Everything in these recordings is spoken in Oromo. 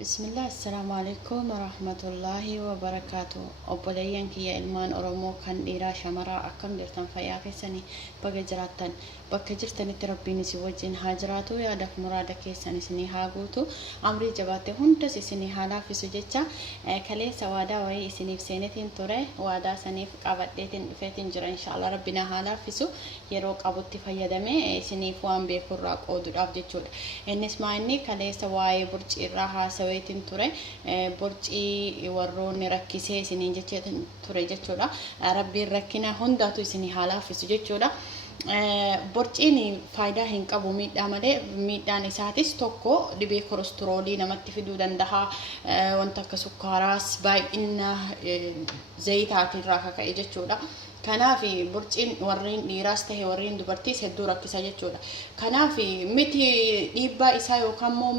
بسم الله السلام عليكم ورحمة الله وبركاته. أبوليان كي إلمان أرمو كان إيرا شمرا أكم درتن فيا كيسني بجراتن بكجرتن تربيني سوجين هاجراتو يا دف مرادك كيسني سني هاغوتو أمري جباتي هنت سني حالا في سجتة كلي سوادا وي سني في سنتين ترى وادا سني قابدتين فيتين جرا إن شاء الله ربنا حالا في سو يروق أبوتي فيا دمي سني فوان بيكراق أودر أبديتشود النسمة إني كلي سواي برج إراها سويتين ترى برجي وروني ركيسي سنين جتشتن ترى جتشودا ربي ركينا هندا تو سني حالا في سجتشودا برجيني فايدة هنك أبو ميت عمله ميت داني ساتيس توكو دبي كوليسترولي نمت في دودن ده وانتك سكراس باي إن زيت هاكل راكا كأجتشودا كنا في برجين ورين ديراسته ورين دبرتيس هدورا كساجتشودا كنا في متي إبا إسايو كمو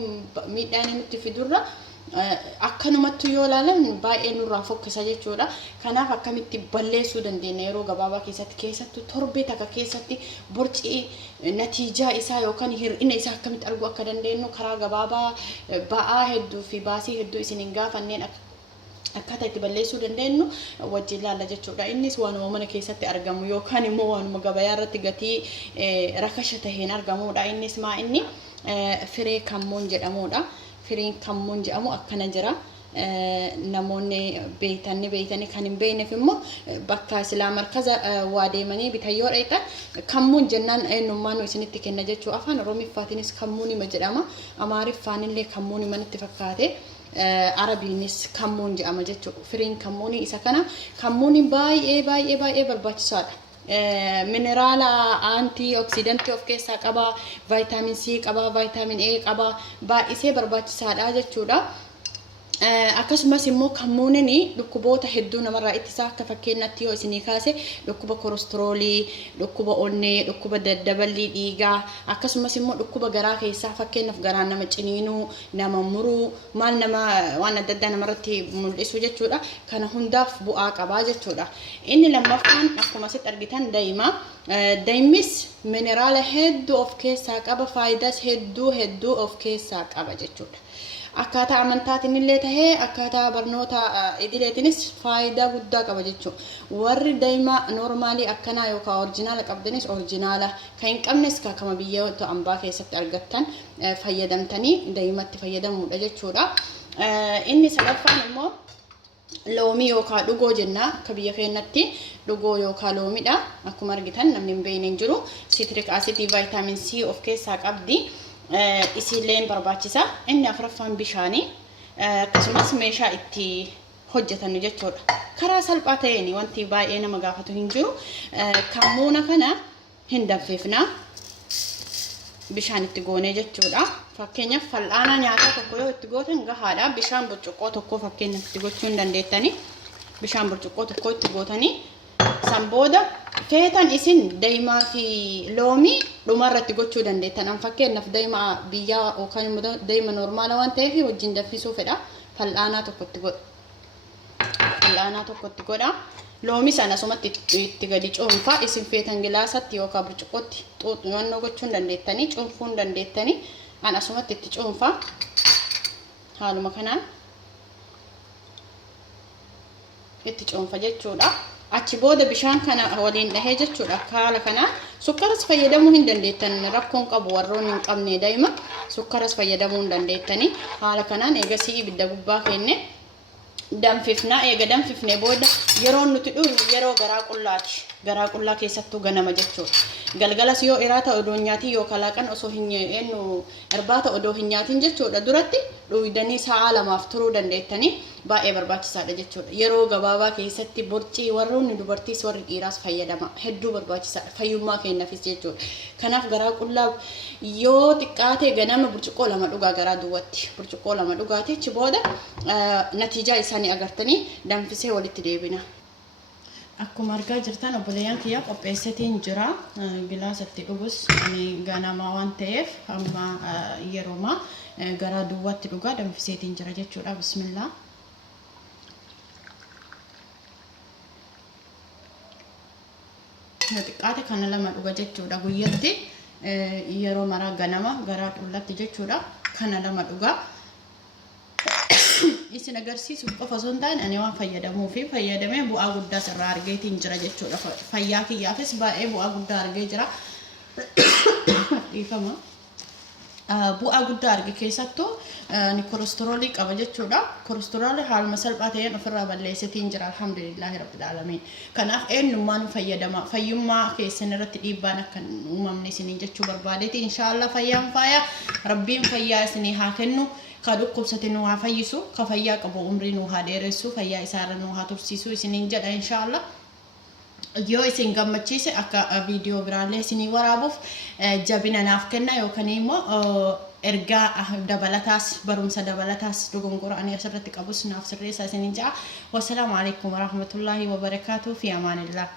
ميت داني مت في دورا akkanumatti yoo ilaalan baay'ee nurraa fokkisa jechuudha. Kanaaf akkamitti balleessuu dandeenya yeroo gabaabaa keessatti torbee takka keessatti borcii natiijaa isaa yookaan hir'ina isaa akkamitti arguu akka dandeenyu karaa gabaabaa ba'aa hedduu fi baasii hedduu isiniin gaafanneen akkaataa itti balleessuu dandeenyu wajjin ilaalla jechuudha. Innis waanuma mana keessatti argamu yookaan immoo waanuma gabayaa irratti gatii rakasha taheen argamudha. Innis maa inni firee kammoon jedhamudha. Firiin kammoon jedhamu akkana jira. Namoonni beeytanii kan hin beekneef immoo bakka silaa markaza waa deemanii bitan yoo dheetan kammoon jennaan eenyummaan isinitti kenna jechuu afaan Oromiffaatiinis kammoon hima jedhama. Amaariffaanis kammoon himanitti fakkaate. Arabiinis kammoon jedhama jechuudha. Firiin kammoon isa kana kammoon baay'ee barbaachisaadha. Mineraala antioksidantii of keessaa qaba, vitamin C qaba, vitamin A qaba, baay'isee barbaachisaadha jechuudha. Akkasumas immoo kammooniin dhukkuboota hedduu namarraa ittisaa akka fakkeenyaatti yoo isinii kaase dhukkuba kolesteroolii, dhukkuba onnee, dhukkuba daddaballii dhiigaa, akkasumas immoo dhukkuba garaa keessaa fakkeenyaaf garaan nama ciniinuu, nama muruu, maal nama waan adda addaa namarratti mul'isu jechuudha. Kana hundaaf bu'aa qabaa jechuudha. Inni lammaffaan akkuma asitti argitan daa'ima. Daa'imnis mineraala hedduu of keessaa qaba, faayidaas hedduu of keessaa qaba jechuudha. Akkaataa amantaatiin illee tahee akkaataa barnoota idileetinis faayidaa guddaa qaba jechuudha. Warri daa'ima noormaalii akkanaa yookaan orjinaala qabdanis orjinaala kan hin qabnes kama biyyoota ambaa keessatti argattan fayyadamtanii daa'imatti fayyadamuudha jechuudha. Inni sadaffaan immoo loomii yookaan dhugoo jenna akka biyya keenyatti dhugoo yookaan loomiidha. Akkuma argitan namni hin beekne hin jiru. Citric acid vitamin C of keessaa qabdi. Isileen barbaachisa. Inni afuraffaan bishaanii akkasumas meeshaa itti hojjetan jechuudha. Karaa salphaa ta'een wanti baay'ee nama gaafatu hin jiru. Kammoona kana hin danfifna. Bishaan itti goonee jechuudha. Fakkeenyaaf fal'aana nyaataa tokko yoo itti gootan gahaadha. Bishaan burcuqqoo tokko fakkeenyaaf itti gochuu hin dandeettani. Bishaan burcuqqoo tokko itti gootanii san booda feetan isin daa'imaa fi loomii dhumarratti gochuu dandeettan. An fakkeenyaaf daa'ima biyyaa yookaan immoo daa'ima noormaala waan ta'eef wajjin danfisuu fedha. Fal'aanaa tokkotti godha. Loomii sana sumatti itti gadi cuunfaa isin feetan gilaasatti yookaan burcuqqootti xuuxannoo gochuu dandeettanii cuunfuu dandeettanii an asumatti itti cuunfaa haaluma kanaan itti cuunfa jechuudha. Achi booda bishaan kana waliin dhahee jechuudha. Haala kanaan sukkaras fayyadamuu hin dandeettan rakkoon qabu warroonni hin qabne daa'ima sukkaras fayyadamuu hin dandeettanii haala kanaan eegasii ibidda gubbaa keenne danfifna. Eega danfifne booda yeroo nuti dhugnu yeroo garaa qullaati. Garaa qullaa keessattuu ganama jechuudha. Galgalas yoo iraata odoo nyaatii yoo kalaaqan osoo hin eenyu irbaata odoo hin nyaatin jechuudha. Duratti dhuydanii sa'a lamaaf turuu dandeettanii baay'ee barbaachisaadha jechuudha. Yeroo gabaabaa keessatti borcii warroonni dubartiis warri dhiiraas fayyadama. Hedduu barbaachisaadha fayyummaa keenyaafis jechuudha. Kanaaf garaa qullaa yoo xiqqaate ganama burcuqqoo lama dhugaa garaa duwwaatti. Burcuqqoo lama dhugaate achi booda natiijaa isaanii agartanii danfisee walitti deebina. Akkuma argaa jirtan obboleeyyan kiyyaa qopheessatiin jira. Gilaasatti dhugus ganama waan ta'eef amma yerooma garaa duwwaatti dhugaa danfiseetiin jira jechuudha. Bismillah. Xiqqaate kana lama dhuga jechuudha guyyatti yeroo maraa ganama garaa qullatti jechuudha. Kana lama dhugaa isin agarsiisuuf qofa osoo hin taane ani waan fayyadamuu fi fayyadamee bu'aa guddaa sirraa argeetiin jira jechuudha. Fayyaa kiyyaafis baay'ee bu'aa guddaa argee jira. Dhiifama. Bu'aa guddaa arge keessattuu ni kolesteroolii qaba jechuudha. Kolesteroolii haaluma salphaa ta'een ofirraa balleessitiin jira alhamdulillahi rabbil aalamiin. Kanaaf eenyummaa nu fayyadama. Fayyummaa keessan irratti dhiibbaan akka uumamne isiniin jechuu barbaadeeti. Inshaallah fayyaan faaya rabbiin fayyaa isinii haa kennu. Ka dhukkubsate nu haa fayyisu. Ka fayyaa qabu umrii nu haa dheeressu. Fayyaa isaarra nu haa tursiisu isiniin jedha inshaallah. Yoo isin gammachiise akka viidiyoo biraallee isinii waraabuuf jabina naaf kenna yookaan immoo ergaa dabalataas barumsa dabalataas dogongora ani asirratti qabus naaf sirreessaa isiniin ja'a. Wassalaamu alaikum warahmatullahi wabarakaatuh fi amaanillah.